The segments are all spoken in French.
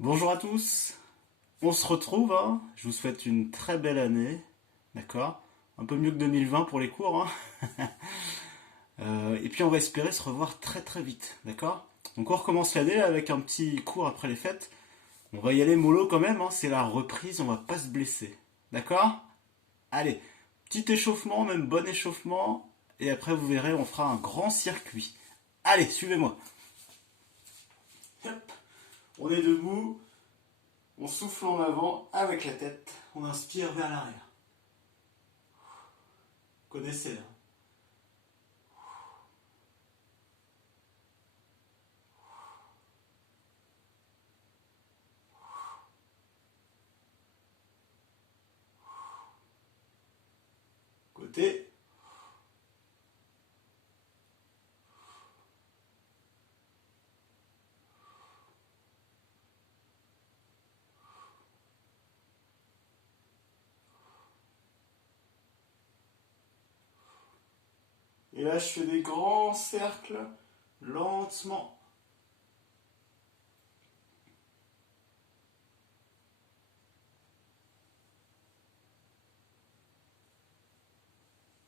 Bonjour à tous, on se retrouve, hein. Je vous souhaite une très belle année, d'accord? Un peu mieux que 2020 pour les cours, hein. Et puis on va espérer se revoir très très vite, d'accord? Donc on recommence l'année avec un petit cours après les fêtes. On va y aller mollo quand même, hein. C'est la reprise, on va pas se blesser, d'accord? Allez, petit échauffement, même bon échauffement, et après vous verrez, on fera un grand circuit. Allez, suivez-moi. Hop, on est debout. On souffle en avant avec la tête. On inspire vers l'arrière. Vous connaissez là. Côté. Et là, je fais des grands cercles lentement.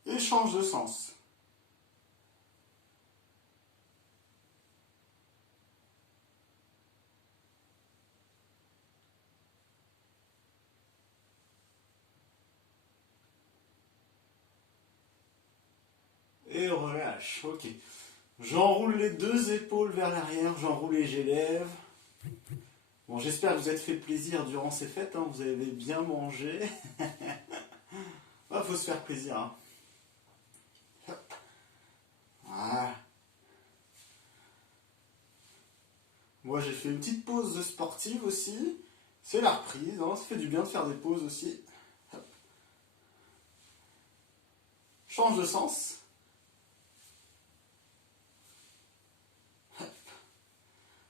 Et change de sens. Et relâche. Ok. J'enroule les deux épaules vers l'arrière. J'enroule et j'élève. Bon, j'espère que vous êtes fait plaisir durant ces fêtes, hein. Vous avez bien mangé. Il faut se faire plaisir, hein. Voilà. Moi, j'ai fait une petite pause sportive aussi. C'est la reprise, hein. Ça fait du bien de faire des pauses aussi. Hop. Change de sens.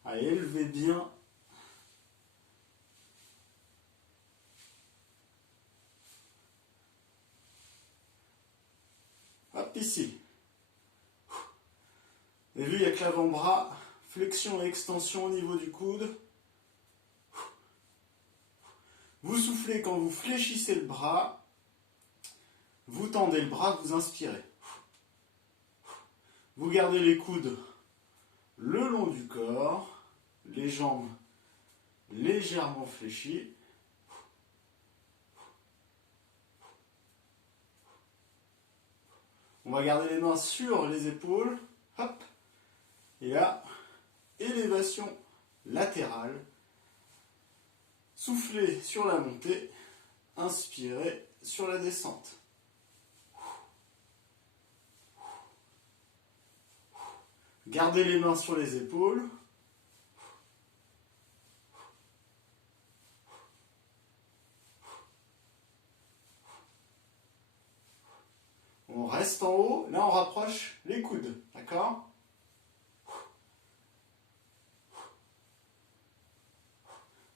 Allez, élevez bien. Hop, ici. Et vu, il n'y a que l'avant-bras. Flexion et extension au niveau du coude. Vous soufflez quand vous fléchissez le bras. Vous tendez le bras, vous inspirez. Vous gardez les coudes le long du corps. Les jambes légèrement fléchies. On va garder les mains sur les épaules. Hop. Et là, élévation latérale. Soufflez sur la montée. Inspirez sur la descente. Gardez les mains sur les épaules. On reste en haut. Là, on rapproche les coudes. D'accord ?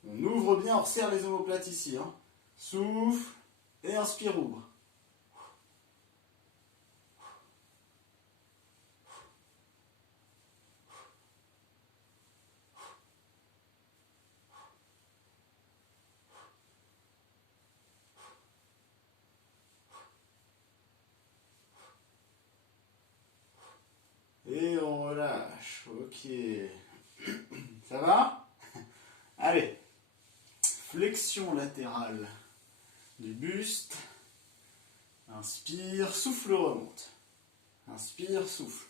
On ouvre bien, on resserre les omoplates ici. Hein. Souffle et inspire, ouvre. Et on relâche. Ok. Ça va ? Allez. Flexion latérale du buste. Inspire, souffle, remonte. Inspire, souffle.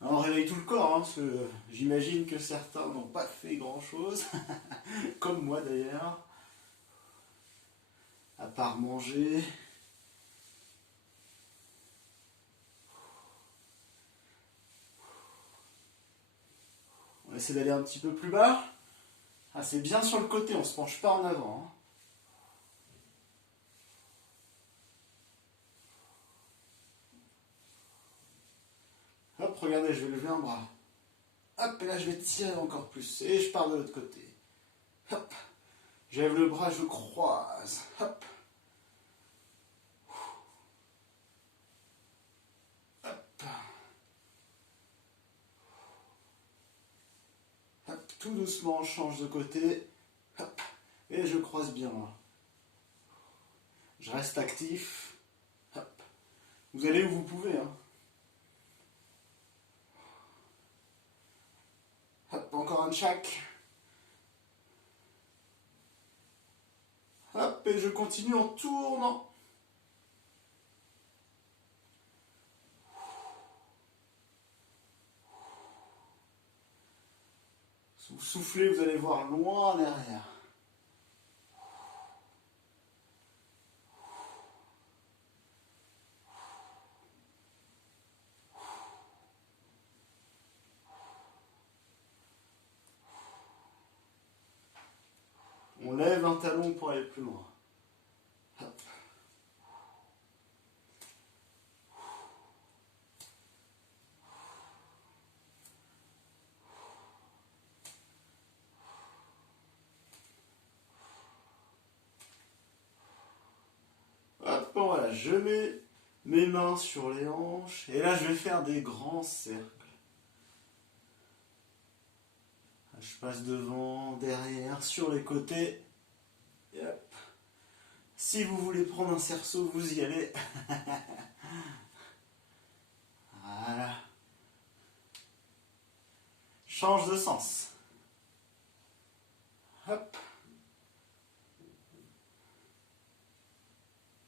Alors, on réveille tout le corps, hein, parce que j'imagine que certains n'ont pas fait grand-chose, comme moi d'ailleurs, à part manger. On essaie d'aller un petit peu plus bas. Ah, c'est bien sur le côté, on ne se penche pas en avant. Hein. Hop, regardez, je vais lever un bras. Hop, et là je vais tirer encore plus. Et je pars de l'autre côté. Hop, j'élève le bras, je croise. Hop. Hop. Hop. tout doucement, je change de côté. Hop, et je croise bien. Je reste actif. Hop. Vous allez où vous pouvez. Hein. Hop, encore un de chaque. Hop, et je continue en tournant. Vous soufflez, vous allez voir loin derrière. On lève un talon pour aller plus loin. Hop. Hop, voilà, je mets mes mains sur les hanches et là je vais faire des grands cercles. Je passe devant, derrière, sur les côtés. Et hop. Si vous voulez prendre un cerceau, vous y allez. Voilà. Change de sens. Hop.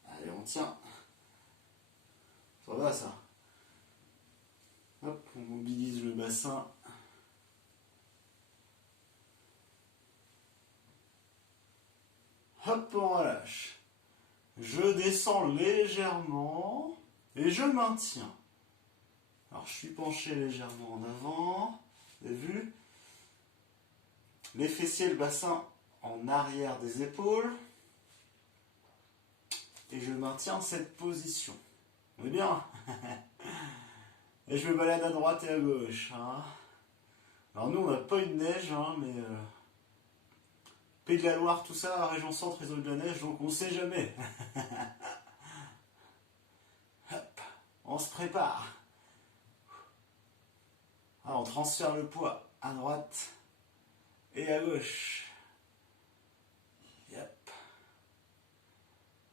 Allez, on tient. Ça va ça. Hop, on mobilise le bassin. Hop, on relâche. Je descends légèrement et je maintiens. Alors je suis penché légèrement en avant. Vous avez vu? Les fessiers, le bassin en arrière des épaules. Et je maintiens cette position. On est bien? Et je me balade à droite et à gauche. Hein. Alors nous, on n'a pas eu de neige, hein, mais... Pays de la Loire, tout ça, région centre, ils ont eu de la neige, donc on sait jamais. Hop, on se prépare. Alors, on transfère le poids à droite et à gauche. Et hop.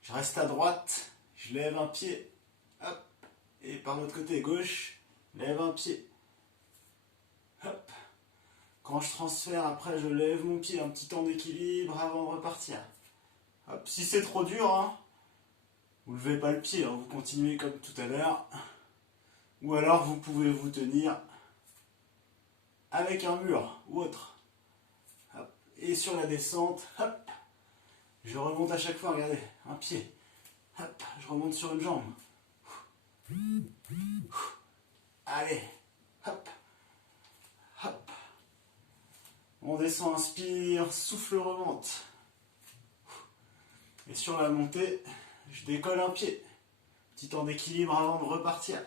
Je reste à droite, je lève un pied. Hop. Et par l'autre côté gauche, lève un pied. Hop. Quand je transfère, après je lève mon pied, un petit temps d'équilibre avant de repartir. Hop. Si c'est trop dur, hein, vous ne levez pas le pied, hein, vous continuez comme tout à l'heure. Ou alors vous pouvez vous tenir avec un mur ou autre. Hop. Et sur la descente, hop, je remonte à chaque fois, regardez, un pied. Hop, je remonte sur une jambe. Allez, hop, hop. On descend, inspire, souffle, remonte. Et sur la montée, je décolle un pied. Petit temps d'équilibre avant de repartir.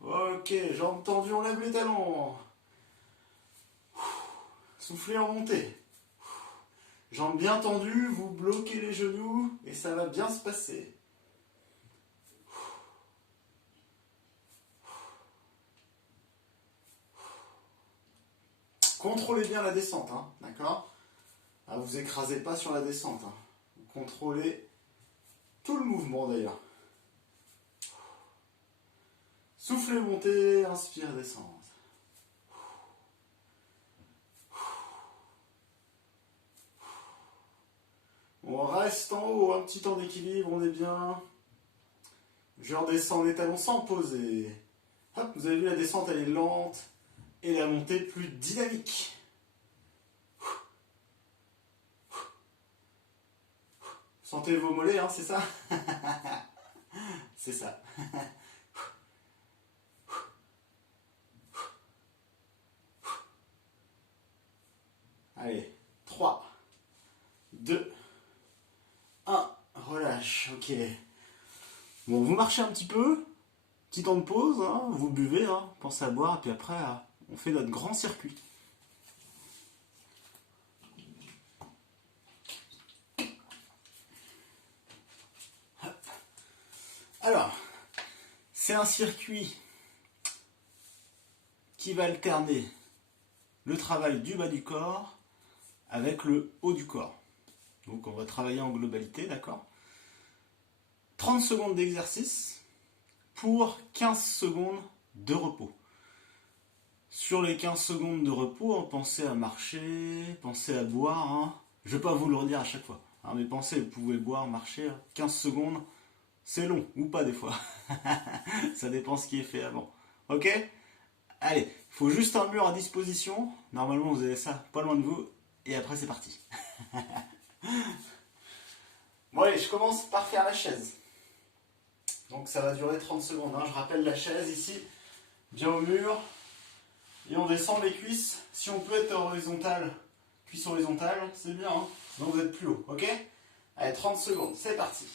Ok, jambes tendues, on lève les talons. Soufflez en montée. Jambes bien tendues, vous bloquez les genoux et ça va bien se passer. Contrôlez bien la descente, hein, d'accord? Vous écrasez pas sur la descente. Hein. Contrôlez tout le mouvement d'ailleurs. Soufflez, montez, inspire, descendre. On reste en haut, un petit temps d'équilibre, on est bien. Je redescends les talons sans poser. Hop, vous avez vu la descente, elle est lente et la montée plus dynamique. Sentez vos mollets, hein, c'est ça? C'est ça. Allez, 3, 2, 1, relâche, ok. Bon, vous marchez un petit peu, petit temps de pause, hein, vous buvez, hein, pensez à boire, et puis après, on fait notre grand circuit. Alors, C'est un circuit qui va alterner le travail du bas du corps avec le haut du corps. Donc on va travailler en globalité, d'accord? 30 secondes d'exercice pour 15 secondes de repos. Sur les 15 secondes de repos, pensez à marcher, pensez à boire. Hein. Je ne vais pas vous le redire à chaque fois. Hein, mais pensez, vous pouvez boire, marcher. 15 secondes, c'est long, ou pas des fois. Ça dépend ce qui est fait avant. Ok? Allez, il faut juste un mur à disposition. Normalement, vous avez ça pas loin de vous. Et après, c'est parti. Bon, allez, je commence par faire la chaise. Donc, ça va durer 30 secondes. Hein. Je rappelle la chaise ici, bien au mur. Et on descend les cuisses. Si on peut être horizontal, cuisse horizontale, c'est bien. Hein. Sinon, vous êtes plus haut. Ok? Allez, 30 secondes. C'est parti.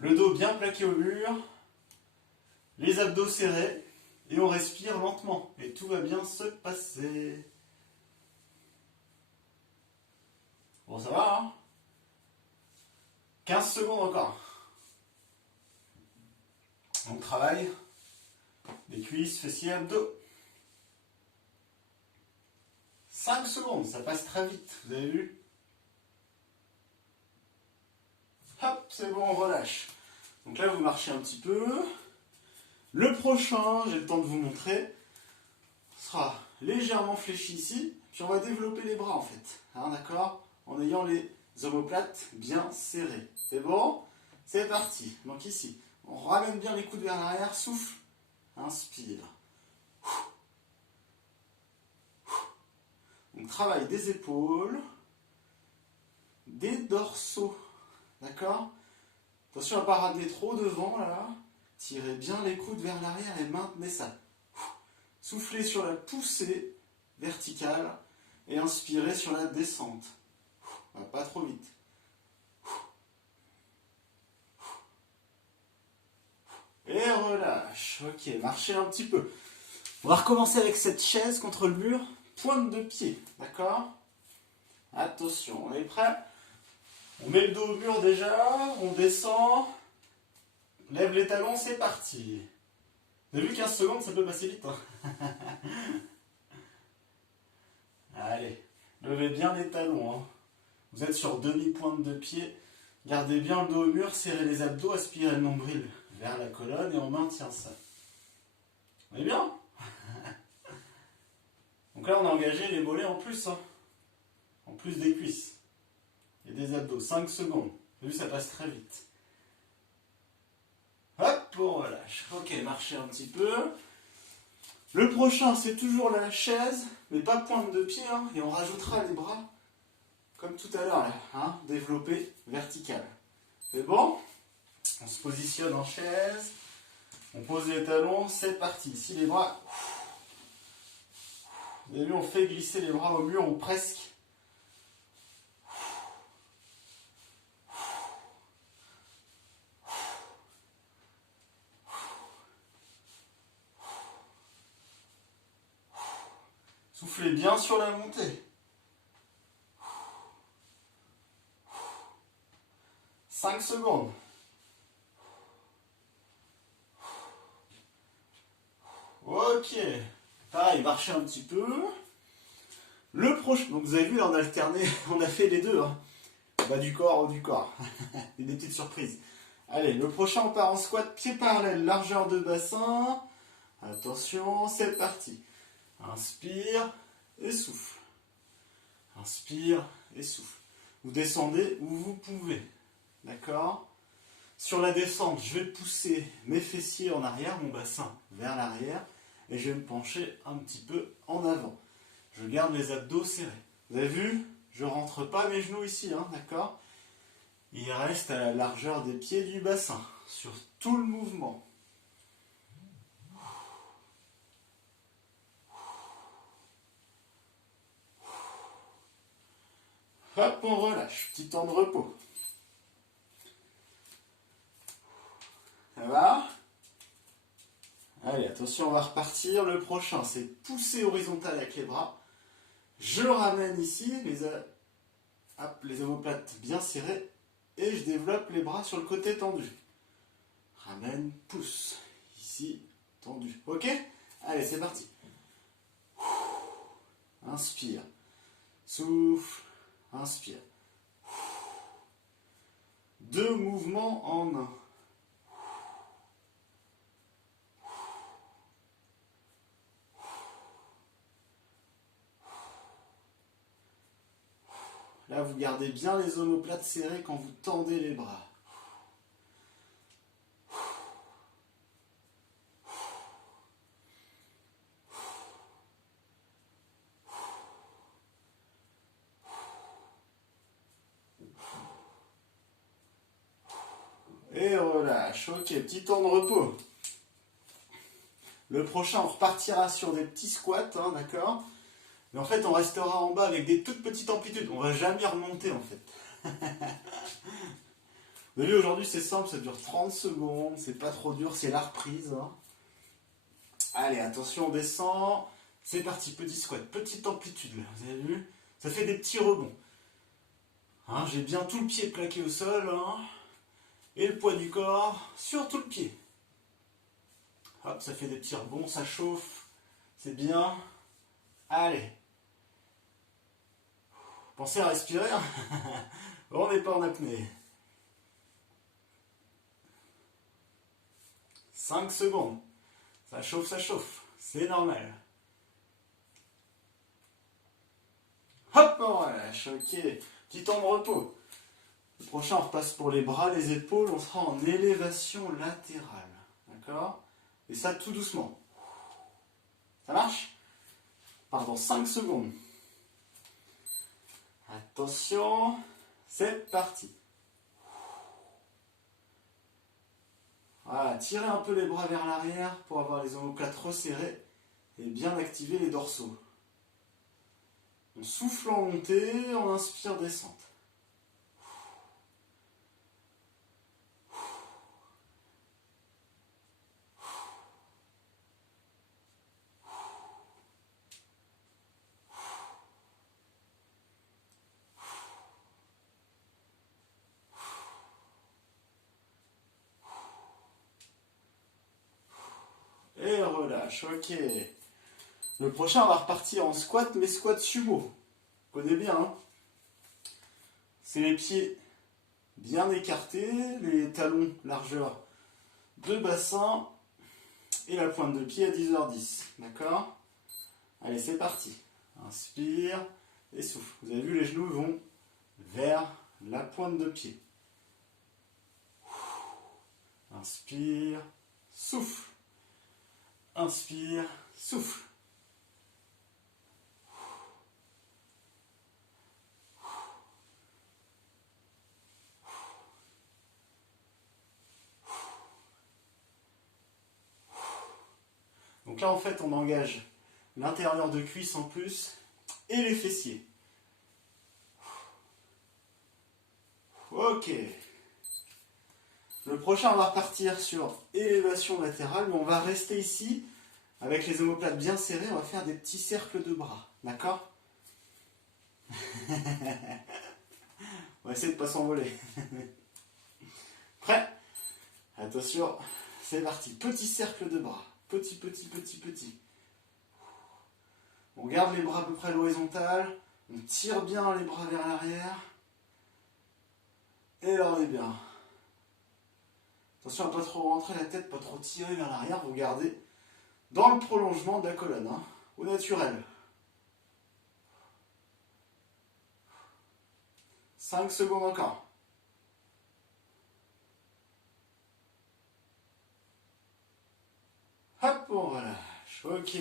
Le dos bien plaqué au mur. Les abdos serrés. Et on respire lentement. Et tout va bien se passer. Bon, ça va, hein? 15 secondes encore. On travaille les cuisses, fessiers, abdos. 5 secondes, ça passe très vite, vous avez vu? Hop, c'est bon, on relâche. Donc là, vous marchez un petit peu. Le prochain, j'ai le temps de vous montrer, sera légèrement fléchi ici. Puis on va développer les bras en fait. Hein, d'accord? En ayant les omoplates bien serrés. C'est bon? C'est parti. Donc ici, on ramène bien les coudes vers l'arrière, souffle, inspire. On travaille des épaules, des dorsaux, d'accord? Attention à ne pas ramener trop devant là. Tirez bien les coudes vers l'arrière et maintenez ça. Soufflez sur la poussée verticale et inspirez sur la descente. Pas trop vite. Et relâche. Ok, marchez un petit peu. On va recommencer avec cette chaise contre le mur. Pointe de pied, d'accord? Attention, on est prêt? On met le dos au mur déjà, on descend, lève les talons, c'est parti. Vous avez vu 15 secondes, ça peut passer vite. Hein. Allez, levez bien les talons. Hein. Vous êtes sur demi-pointe de pied. Gardez bien le dos au mur, serrez les abdos, aspirez le nombril vers la colonne et on maintient ça. On est bien? Donc là, on a engagé les mollets en plus. Hein. En plus des cuisses. Et des abdos. 5 secondes. Vous avez vu, ça passe très vite. Hop, on relâche. Ok, marchez un petit peu. Le prochain, c'est toujours la chaise, mais pas pointe de pied. Hein, et on rajoutera les bras, comme tout à l'heure, hein, développé vertical. C'est bon? On se positionne en chaise. On pose les talons. C'est parti. Ici, les bras... Vous avez vu, on fait glisser les bras au mur ou presque. Soufflez bien sur la montée. 5 secondes. Ok. Pareil, marchez un petit peu. Le prochain. Donc vous avez vu, là, on a alterné, on a fait les deux. Hein. Bas du corps, haut du corps. Et des petites surprises. Allez, le prochain, on part en squat, pied parallèle, largeur de bassin. Attention, c'est parti. Inspire et souffle. Inspire et souffle. Vous descendez où vous pouvez. D'accord? Sur la descente, je vais pousser mes fessiers en arrière, mon bassin vers l'arrière. Et je vais me pencher un petit peu en avant. Je garde les abdos serrés. Vous avez vu? Je ne rentre pas mes genoux ici, hein, d'accord? Il reste à la largeur des pieds du bassin, sur tout le mouvement. Hop, on relâche. Petit temps de repos. Ça va? Allez, attention, on va repartir. Le prochain, c'est pousser horizontal avec les bras. Je ramène ici, les omoplates bien serrées. Et je développe les bras sur le côté tendu. Ramène, pousse. tendu. Ok? Allez, c'est parti. Inspire. Souffle. Inspire. 2 mouvements en un. Là, vous gardez bien les omoplates serrées quand vous tendez les bras. Et relâche. Ok, petit temps de repos. Le prochain, on repartira sur des petits squats, hein, d'accord? Mais en fait, on restera en bas avec des toutes petites amplitudes. On va jamais remonter, en fait. Vous avez vu, aujourd'hui, c'est simple, ça dure 30 secondes. C'est pas trop dur, c'est la reprise. Hein. Allez, attention, on descend. C'est parti, petit squat, petite amplitude, là. Vous avez vu? Ça fait des petits rebonds. Hein, j'ai bien tout le pied plaqué au sol. Hein, et le poids du corps sur tout le pied. Hop, ça fait des petits rebonds, ça chauffe. C'est bien. Allez. Pensez à respirer. Hein. On n'est pas en apnée. 5 secondes. Ça chauffe, ça chauffe. C'est normal. Hop, on relâche. Ok. Petit temps de repos. Le prochain, on repasse pour les bras, les épaules. On sera en élévation latérale. D'accord? Et ça tout doucement. Ça marche? Pardon, 5 secondes. Attention. C'est parti. Voilà, tirez un peu les bras vers l'arrière pour avoir les omoplates resserrés et bien activer les dorsaux. On souffle en montée, on inspire, descente. Et relâche, ok. Le prochain, on va repartir en squat, mais squat sumo. Vous connaissez bien, hein? C'est les pieds bien écartés, les talons largeur de bassin et la pointe de pied à 10h10. D'accord? Allez, c'est parti. Inspire et souffle. Vous avez vu, les genoux vont vers la pointe de pied. Inspire, souffle. Inspire, souffle. Donc là, en fait, on engage l'intérieur de cuisse en plus et les fessiers. Ok. Le prochain, on va repartir sur élévation latérale, mais on va rester ici avec les omoplates bien serrées. On va faire des petits cercles de bras. D'accord? On va essayer de ne pas s'envoler. Prêt? Attention, c'est parti. Petit cercle de bras. Petit, petit, petit, petit. On garde les bras à peu près à l'horizontale. On tire bien les bras vers l'arrière. Et là, on est bien. Attention à ne pas trop rentrer la tête, pas trop tirer vers l'arrière. Vous gardez dans le prolongement de la colonne, hein, au naturel. 5 secondes encore. Hop, on relâche. Ok.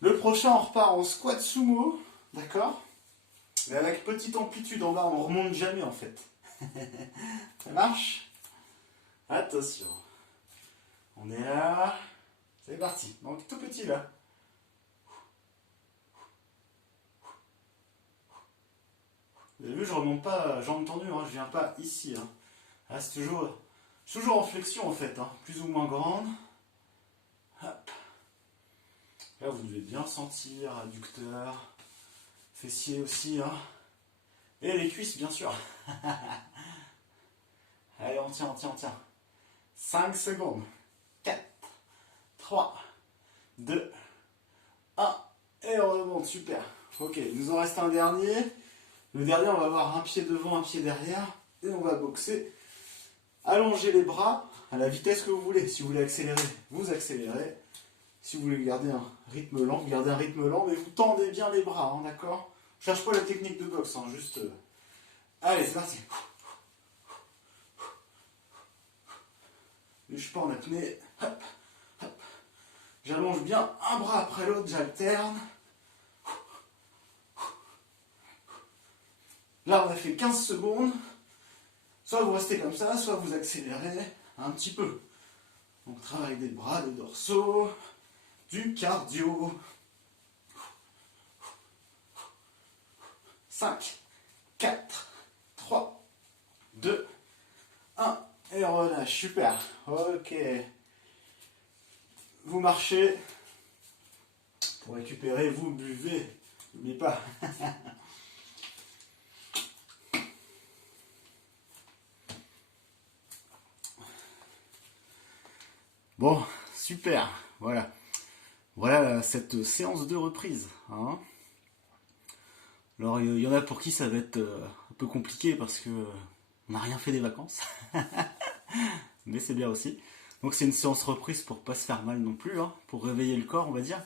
Le prochain, on repart en squat sumo. D'accord? Mais avec petite amplitude en bas, on ne remonte jamais en fait. Ça marche? Attention. On est là. C'est parti. Donc tout petit là. Vous avez vu, je ne remonte pas jambes tendues, hein, je ne viens pas ici. Hein. Là, c'est toujours en flexion en fait, hein, plus ou moins grande. Hop. Là, vous devez bien sentir, adducteur, fessier aussi. Hein. Et les cuisses, bien sûr. Allez, on tient. 5 secondes. 4, 3, 2, 1. Et on remonte, super. Ok, il nous en reste un dernier. Le dernier, on va avoir un pied devant, un pied derrière. Et on va boxer. Allongez les bras à la vitesse que vous voulez. Si vous voulez accélérer, vous accélérez. Si vous voulez garder un rythme lent, vous gardez un rythme lent, mais vous tendez bien les bras, hein, d'accord? Je cherche pas la technique de boxe, hein, juste... Allez, c'est parti. Je suis pas en apnée. Hop, hop. J'allonge bien un bras après l'autre, j'alterne. Là, on a fait 15 secondes. Soit vous restez comme ça, soit vous accélérez un petit peu. Donc, travail des bras, des dorsaux, du cardio. 5, 4, 3, 2, 1. Et on relâche, super. Ok. Vous marchez. Pour récupérer, vous buvez. N'oubliez pas. Bon, super. Voilà. Voilà cette séance de reprise. Hein. Alors, il y en a pour qui ça va être un peu compliqué parce que on n'a rien fait des vacances. Mais c'est bien aussi. Donc c'est une séance reprise pour pas se faire mal non plus, hein, pour réveiller le corps, on va dire.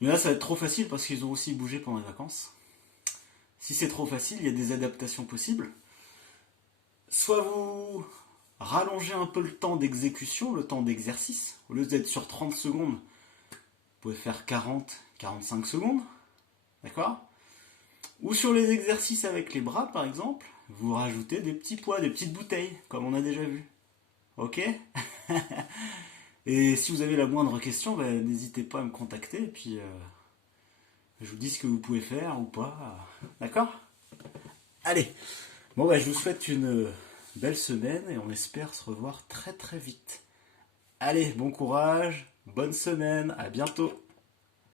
Mais là, ça va être trop facile parce qu'ils ont aussi bougé pendant les vacances. Si c'est trop facile, il y a des adaptations possibles. Soit vous rallongez un peu le temps d'exécution, le temps d'exercice. Au lieu d'être sur 30 secondes, vous pouvez faire 40, 45 secondes. D'accord? Ou sur les exercices avec les bras, par exemple, vous rajoutez des petits poids, des petites bouteilles, comme on a déjà vu. Ok? Et si vous avez la moindre question, ben, n'hésitez pas à me contacter, et puis je vous dis ce que vous pouvez faire ou pas. D'accord? Allez! Bon, ben, je vous souhaite une belle semaine, et on espère se revoir très très vite. Allez, bon courage, bonne semaine, à bientôt!